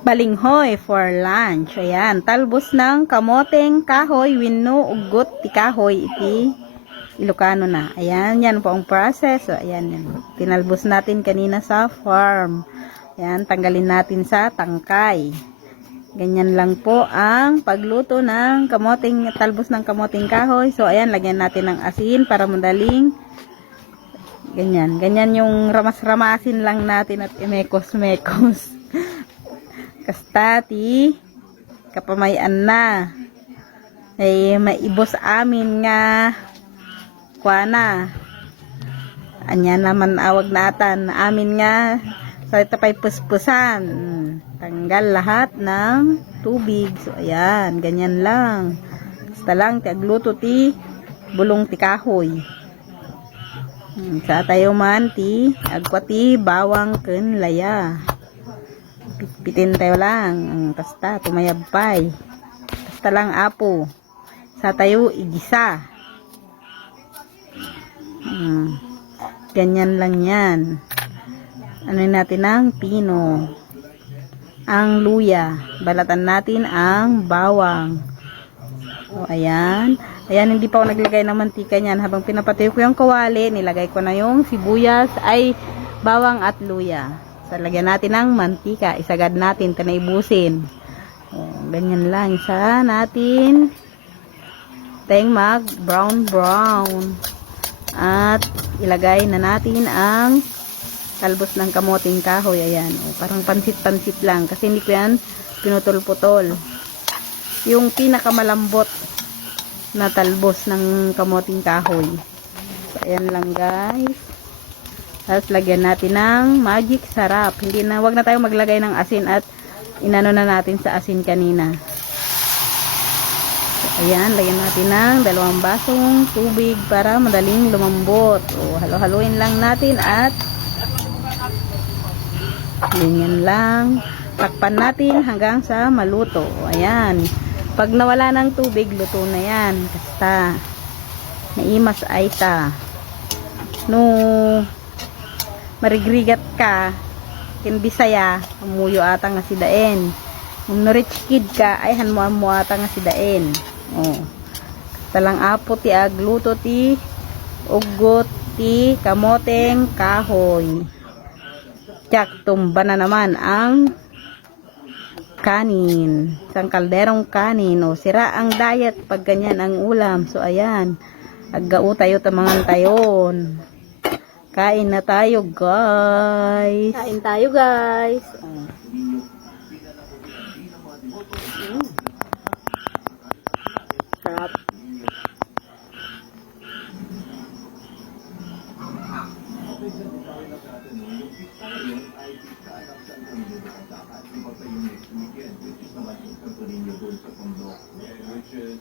balinghoy for lunch. Ayan, talbos ng kamoteng kahoy, wenno ugot ti kahoy iti Ilocano na. Ayan, yan po ang process. So, ayan, yan. Tinalbos natin kanina sa farm. Ayan, tanggalin natin sa tangkay. Ganyan lang po ang pagluto ng talbos ng kamoting kahoy. So, ayan, lagyan natin ng asin para madaling ganyan. Ganyan yung ramas-ramasin lang natin at imekos-mekos. Kastati, kapamayan na. Ay, maibos amin nga kuana. Anya naman awag natan. Amin nga sa itapay puspusan. Tanggal lahat ng tubig. So, ayan. Ganyan lang. Basta lang, tiagluto ti bulong ti kahoy. Sa tayo man ti agkwati bawang ken laya. Pitin tayo lang. Basta tumayabpay. Basta lang apo. Sa tayo igisa. Ganyan lang yan. Ano natin ang pino. Ang luya. Balatan natin ang bawang. O, ayan. Ayan, hindi pa ako naglagay ng mantika niyan. Habang pinapatuyo ko yung kawali, nilagay ko na yung sibuyas, ay bawang at luya. So, lagyan natin ng mantika. Isagad natin, tanaibusin. O, ganyan lang. Isa natin. Tayong mag brown. At ilagay na natin ang talbos ng kamoting kahoy. Ayan. O, parang pansit-pansit lang. Kasi hindi ko yan pinutol-putol. Yung pinakamalambot na talbos ng kamoting kahoy. So, ayan lang guys. Tapos lagyan natin ng magic sarap. Wag na tayo maglagay ng asin at inano na natin sa asin kanina. So, ayan, lagyan natin ng 2 basong tubig para madaling lumambot. O, halo-haluin lang natin at ganyan lang. Takpan natin hanggang sa maluto. O, ayan. Pag nawala ng tubig, luto na yan. Basta naimas ay ta. No marigrigat ka, kin Bisaya, umuyo ata nga si daen. Kung no rich kid ka, ay hanmuan mo ata nga si daen. Oh. Talang apo ti agluto ti ugot ti kamoteng kahoy. Tiyak tumba na naman ang kanin, isang kalderong kanin. O, sira ang diet pag ganyan ang ulam. So, ayan, aggao tayo tamangan tayon. Kain na tayo guys. Kain tayo guys. Sarap. Which is